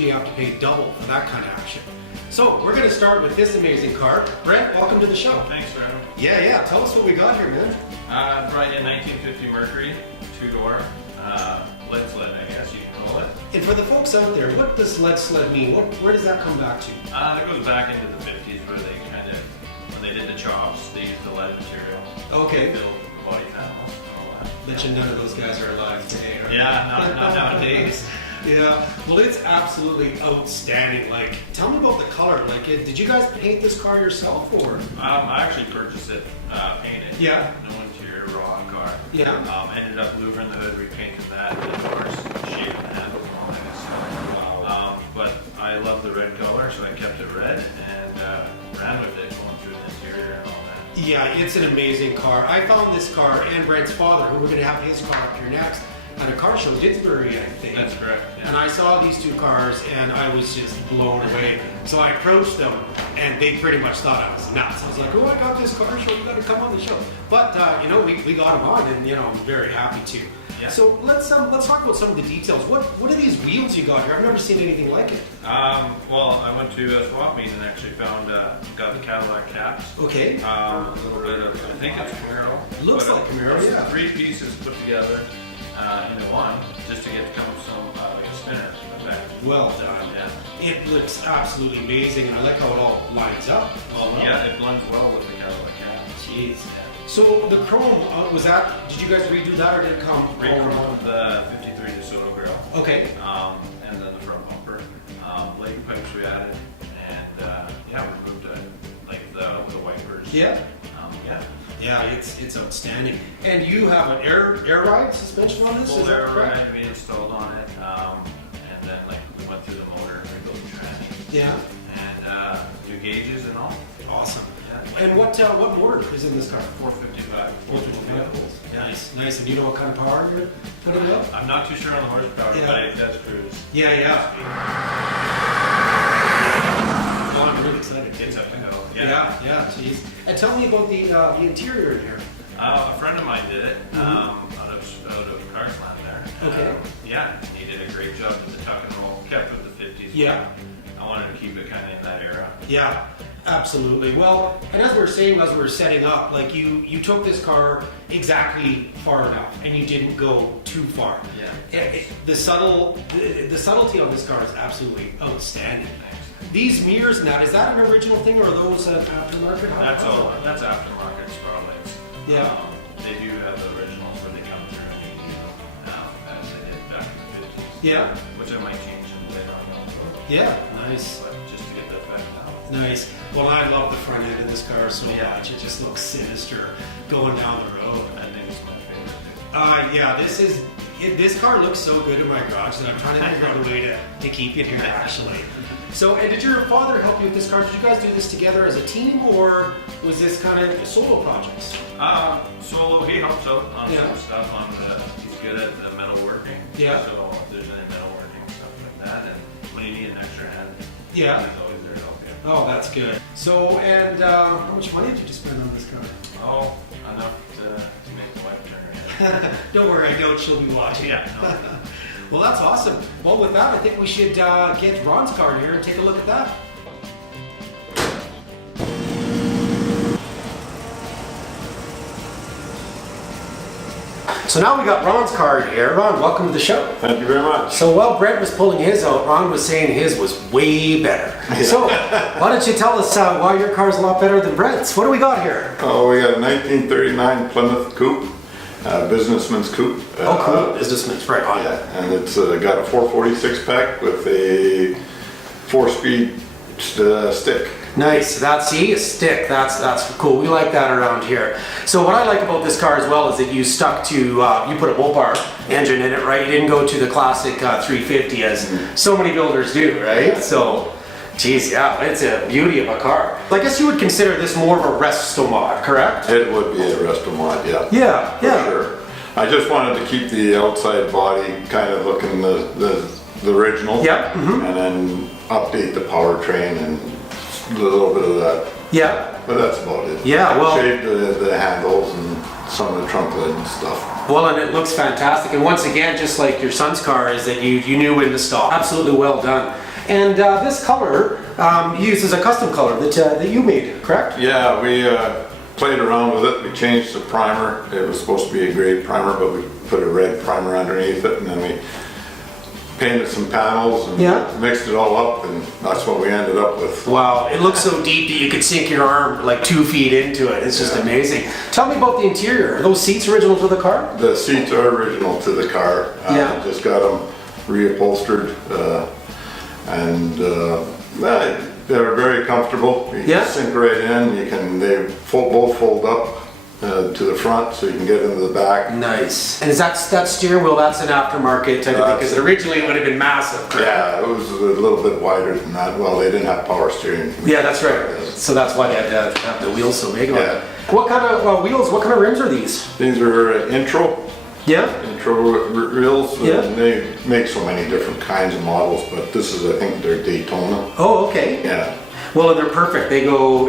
usually you have to pay double for that kind of action. So we're going to start with this amazing car. Brent, welcome to the show. Thanks, Earl. Yeah. Tell us what we got here, man. Brought you a 1950 Mercury, two-door, lead sled, I guess you can call it. And for the folks out there, what does lead sled mean? Where does that come back to? That goes back into the 50s where they when they did the chops, they used the lead material. Okay. To build body panels and all that. Bet you none of those guys are alive today, right? Yeah, not nowadays. Yeah, well, it's absolutely outstanding. Like, tell me about the color. Like, did you guys paint this car yourself, or? I actually purchased it painted. Yeah. No interior, raw car. Yeah. Ended up louvering the hood, repainting that, and of course, shaving the handles and all that kind of stuff. Wow. But I love the red color, so I kept it red and ran with it, going through the interior and all that. Yeah, it's an amazing car. I found this car and Brent's father, who we're going to have his car up here next, at a car show, Didsbury, I think. That's correct. Yeah. And I saw these two cars and I was just blown away. So I approached them and they pretty much thought I was nuts. I was like, oh, I got this car show, you got to come on the show. But we got them on, and I'm very happy to. Yeah. So let's talk about some of the details. What are these wheels you got here? I've never seen anything like it. Well, I went to a swap meet and actually found got the Cadillac caps. Okay. A little bit of, I think it's Camaro. Looks like Camaro, yeah. 3 pieces put together into one, just to get to come up with some like a spinner effect. Well done. Yeah. It looks absolutely amazing, and I like how it all lines up. Yeah, it blends well with the Cadillac caps. Jeez. So the chrome, did you guys redo that, or did it come? Re-chromed the 53 DeSoto grill. Okay. And then the front bumper. Lake pipes we added, and we moved the wipers. Yeah. Yeah, it's outstanding. And you have an air ride suspension on this? Full air ride we installed on it, and then we went through the motor and rebuilt the trans. Yeah. And new gauges and all. Awesome. Yeah. And what motor is in this car? 455. 455 volts. Yeah. Nice. And do you know what kind of power you're putting up? I'm not too sure on the horsepower, Yeah. but it does cruise. Yeah. Well, I'm really excited. It's up to go. Yeah. Geez. And tell me about the interior in here. A friend of mine did it out of Carsland there. Okay. He did a great job with the tuck and roll. Kept with the 50s. Yeah. I wanted to keep it kind of in that era. Yeah, absolutely. Well, and as we were setting up, like you took this car exactly far enough, and you didn't go too far. Yeah. The subtlety on this car is absolutely outstanding. These mirrors and that, is that an original thing, or are those aftermarket? That's aftermarket probably. Yeah. They do have the originals where they come through and you use them as they did back in the 50s. Yeah. Which I might change them later on also. Yeah, nice. But just to get that back now. Nice. Well, I love the front end of this car so much. It just looks sinister going down the road. I think it's my favorite. This car looks so good in my garage that I'm trying to figure out a way to keep it here actually. So, and did your father help you with this car? Did you guys do this together as a team, or was this kind of solo projects? Solo, he helps out on some stuff. He's good at the metalworking. Yeah. So if there's any metalworking stuff like that, and when you need an extra hand, he's always there to help you. Oh, that's good. So, and how much money did you spend on this car? Oh, enough to make the wife turn her head. Don't worry, I don't. She'll be watching. Yeah. No. Well, that's awesome. Well, with that, I think we should get Ron's car here and take a look at that. So now we got Ron's car here. Ron, welcome to the show. Thank you very much. So while Brent was pulling his out, Ron was saying his was way better. Yeah. So why don't you tell us why your car's a lot better than Brent's? What do we got here? Oh, we got a 1939 Plymouth coupe, businessman's coupe. Cool. Businessman's, right on. Yeah, and it's got a 446 pack with a 4-speed stick. Nice. That's a stick. That's cool. We like that around here. So what I like about this car as well is that you stuck to you put a Mopar engine in it, right? You didn't go to the classic 350 as so many builders do, right? So, geez, yeah, it's a beauty of a car. I guess you would consider this more of a resto mod, correct? It would be a resto mod, yeah. Yeah. For sure. I just wanted to keep the outside body kind of looking the original. Yep. Mm-hmm. And then update the powertrain and a little bit of that. Yeah. But that's about it. Yeah, well. Shaved the handles and some of the trunk lid and stuff. Well, and it looks fantastic. And once again, just like your son's car, is that you knew when to stop. Absolutely well done. And this color uses a custom color that you made, correct? Yeah, we played around with it. We changed the primer. It was supposed to be a gray primer, but we put a red primer underneath it, and then we painted some panels and mixed it all up, and that's what we ended up with. Wow, it looks so deep that you could sink your arm like 2 feet into it. It's just amazing. Tell me about the interior. Are those seats original to the car? The seats are original to the car. Just got them reupholstered, and they're very comfortable. You can sink right in. They both fold up to the front, so you can get into the back. Nice. And is that steering wheel? That's an aftermarket type of thing, because originally it would have been massive. Correct? Yeah, it was a little bit wider than that. Well, they didn't have power steering. Yeah, that's right. So that's why they had to have the wheels so big on it. What kind of wheels? What kind of rims are these? These are intro reels. And they make so many different kinds of models, but this is, I think, their Daytona. Oh, okay. Yeah. Well, they're perfect. They go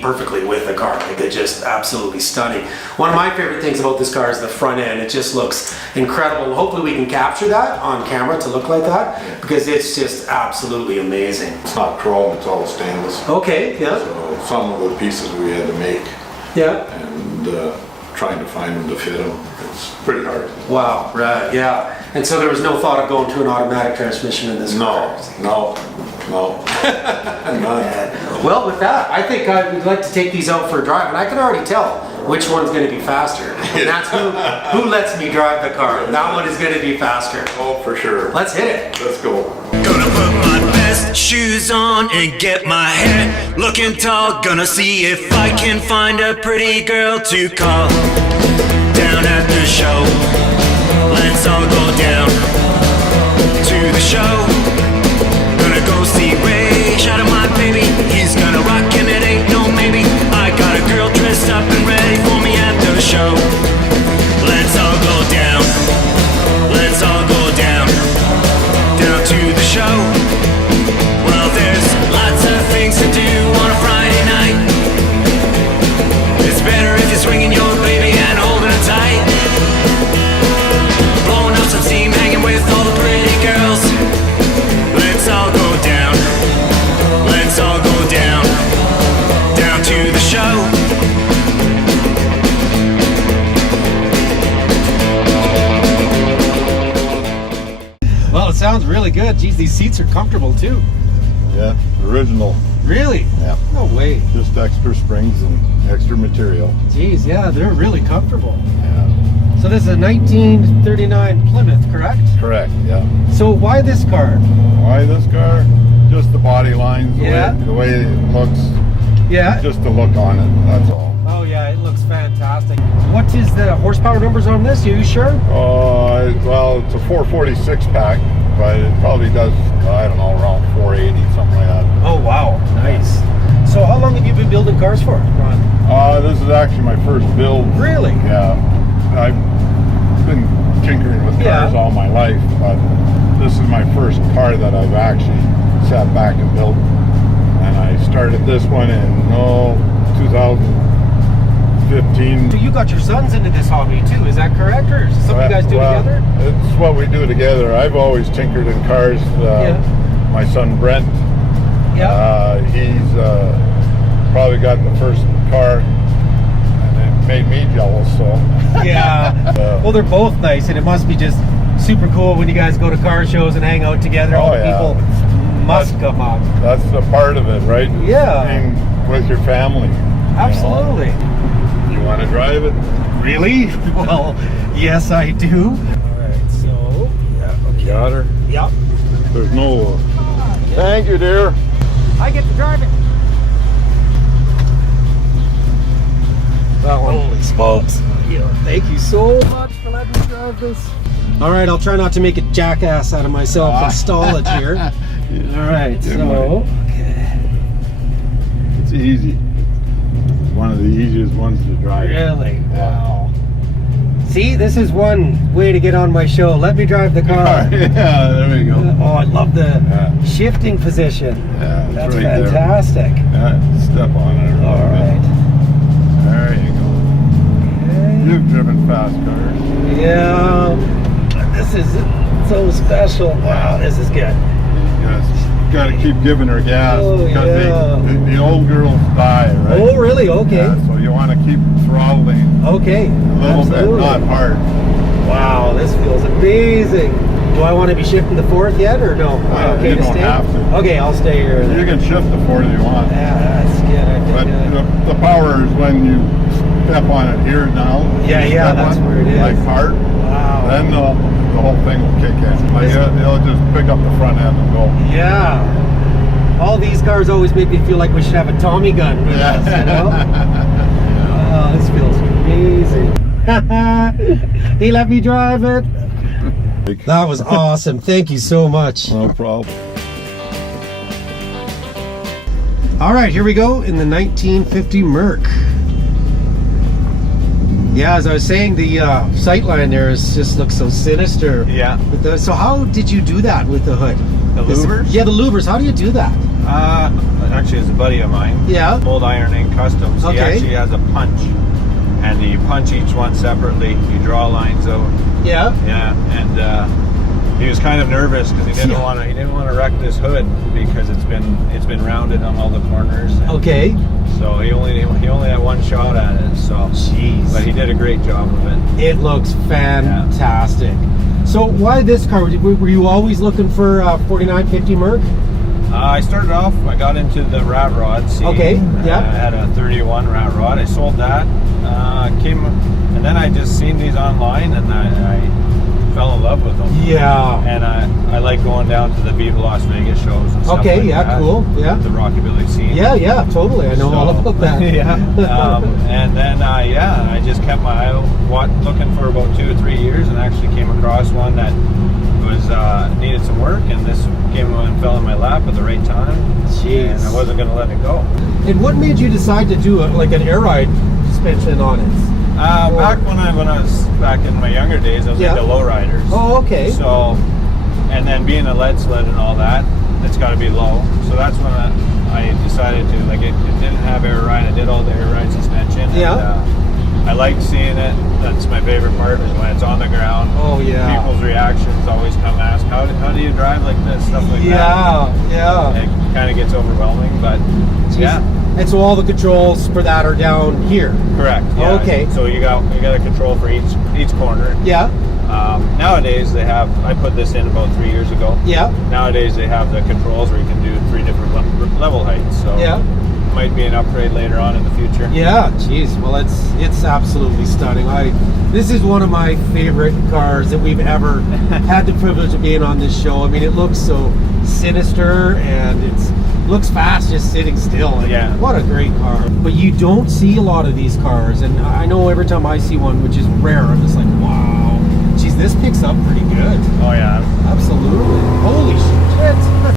perfectly with the car. Like, they're just absolutely stunning. One of my favorite things about this car is the front end. It just looks incredible. Hopefully we can capture that on camera to look like that, because it's just absolutely amazing. It's not chrome, it's all stainless. Okay, yeah. So some of the pieces we had to make. Yeah. And trying to find them to fit them. It's pretty hard. Wow, right, yeah. And so there was no thought of going to an automatic transmission in this car? No. Well, with that, I think I would like to take these out for a drive, and I can already tell which one's going to be faster. And that's who lets me drive the car. That one is going to be faster. Oh, for sure. Let's hit it. Let's go. Gonna put my best shoes on and get my hair looking tall. Gonna see if I can find a pretty girl to call down at the show. Let's all go down to the show. Gonna go see Ray, shout out my baby. He's gonna rock and it ain't no maybe. I got a girl dressed up and ready for me at the show. Let's all go down. Let's all go down. Down to the show. Well, there's lots of things to do on a Friday night. It's better if you're swinging your baby and holding it tight. Blowing up some steam, hanging with all the pretty girls. Let's all go down. Let's all go down. Down to the show. Well, it sounds really good. Geez, these seats are comfortable too. Yeah, original. Really? Yeah. No way. Just extra springs and extra material. Geez, yeah, they're really comfortable. Yeah. So this is a 1939 Plymouth, correct? Correct, yeah. So why this car? Why this car? Just the body lines, the way it looks. Yeah. Just the look on it, that's all. Oh yeah, it looks fantastic. What is the horsepower numbers on this? Are you sure? Well, it's a 446 pack, but it probably does, I don't know, around 480, something like that. Oh wow, nice. So how long have you been building cars for, Ron? This is actually my first build. Really? Yeah. I've been tinkering with cars all my life, but this is my first car that I've actually sat back and built. And I started this one in 2015. So you got your sons into this hobby too, is that correct? Or is it something you guys do together? It's what we do together. I've always tinkered in cars. My son Brent, he's probably got the first car, and it made me jealous, so. Yeah. Well, they're both nice, and it must be just super cool when you guys go to car shows and hang out together. All the people must come up. That's a part of it, right? Yeah. Being with your family. Absolutely. You want to drive it? Really? Well, yes, I do. All right, so Got her? Yep. There's no. Thank you, dear. I get to drive it. Holy smokes. Thank you so much for letting me drive this. All right, I'll try not to make a jackass out of myself and stall it here. All right, so. Okay. It's easy. One of the easiest ones to drive. Really? Wow. See, this is one way to get on my show. Let me drive the car. Yeah, there we go. Oh, I love the shifting position. Yeah, that's right fantastic. There. Yeah, step on it. All right. There you go. Okay. You've driven fast cars. Yeah. This is so special. Wow, this is good. Yes. got to keep giving her gas Oh, because yeah. the old girls die, right? Oh, really? Okay. Yeah, so you want to keep throttling Okay. a little Absolutely. bit, not hard. Wow, this feels amazing. Do I want to be shifting to fourth yet, or no? Am I okay You to don't stay? have to. Okay, I'll stay here. You can shift to 40 if you want. Yeah, that's good. I But think, the power is when you step on it here now. Yeah, You yeah, step that's on, where it is. Like hard. wow. Then the whole thing will kick in. Like it'll just pick up the front end and go. Yeah. All these cars always make me feel like we should have a Tommy gun with us, you know? Oh, this feels amazing. They let me drive it. That was awesome. Thank you so much. No problem. All right, here we go in the 1950 Merc. Yeah, as I was saying, the sight line there just looks so sinister. Yeah. With so how did you do that with the hood? The louvers? Yeah, the louvers. How do you do that? Actually, it's a buddy of mine. Yeah. Old Iron Ink Customs. He Okay. actually has a punch, and you punch each one separately. You draw lines out. Yeah. Yeah, and he was kind of nervous because he didn't want to wreck this hood because it's been rounded on all the corners. And Okay. so he only had one shot at it. So, Jeez. but he did a great job of it. It looks fantastic. So why this car? Were you always looking for 4950 Merc? I started off. I got into the rat rod scene. Okay, yeah. I had a 31 rat rod. I sold that. And then I just seen these online, and I fell in love with them. Yeah. And I like going down to the Viva Las Vegas shows and stuff. Okay, like yeah, that. cool, yeah. The rockabilly scene. Yeah, totally. I know all about that. Yeah. And then I just kept my eye looking for about 2 or 3 years, and actually came across one that was needed some work, and this came and fell in my lap at the right time. Jeez. And I wasn't going to let it go. And what made you decide to do like an air ride suspension on it? Back when I was back in my younger days, I was into lowriders. Oh, okay. So, and then being a lead sled and all that, it's got to be low. So that's when I decided to, like, it didn't have air ride. I did all the air ride suspension. Yeah. And, I like seeing it. That's my favorite part, is when it's on the ground. Oh, yeah. People's reactions always come ask, how do you drive like this? Stuff like that. Yeah. It kind of gets overwhelming, but yeah. And so all the controls for that are down here. Correct. Yeah. Okay. So you got a control for each corner. Yeah. Nowadays they have. I put this in about 3 years ago. Yeah. Nowadays they have the controls where you can do 3 different level heights. So Yeah. might be an upgrade later on in the future. Yeah. Geez. Well, it's absolutely stunning. This is one of my favorite cars that we've ever had the privilege of being on this show. I mean, it looks so sinister and it's looks fast just sitting still. And Yeah. what a great car. But you don't see a lot of these cars, and I know every time I see one, which is rare, I'm just like, wow. Geez, this picks up pretty good. Oh yeah. Absolutely. Holy shit.